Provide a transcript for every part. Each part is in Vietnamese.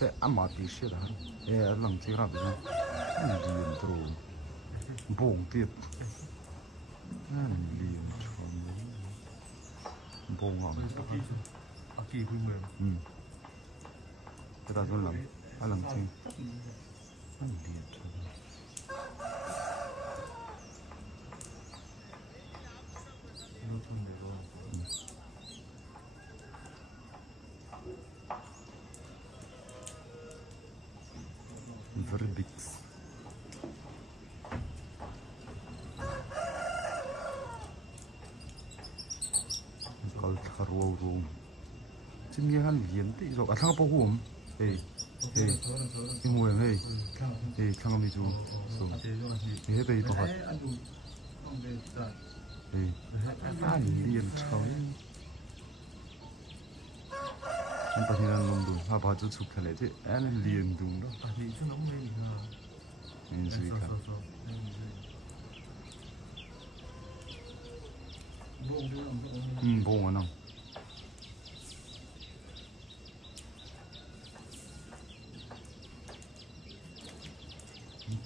sẽ ăn mà tí xíu đó lần chỉ là bây giờ liền trù bông tiếp liền tròn bông ngọn kỳ vui mừng cái ta rồi lần chỉ liền tròn nó thun để rồi verdicts kalau terlalu rum chính hắn liền tí rồi thằng bao gồm hey cái mùi hey thằng mình chú so cái đây bao hết anh liền cháu anh ta hiện đang nông ha bao nhiêu chục cái này chứ anh liền đúng đó thì chú nóng lên nên gì cả bông anh không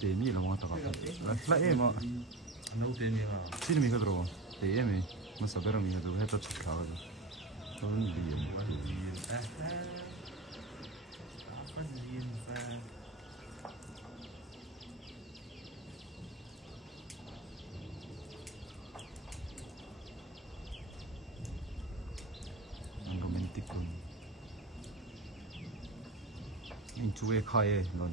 tế mi là món tao lại em à nấu tiền gì hả chỉ mình cái đó tế em ấy mà sao bây giờ mình cái đó hết tất cả rồi tôi liền romantic luôn anh chú ấy khai luôn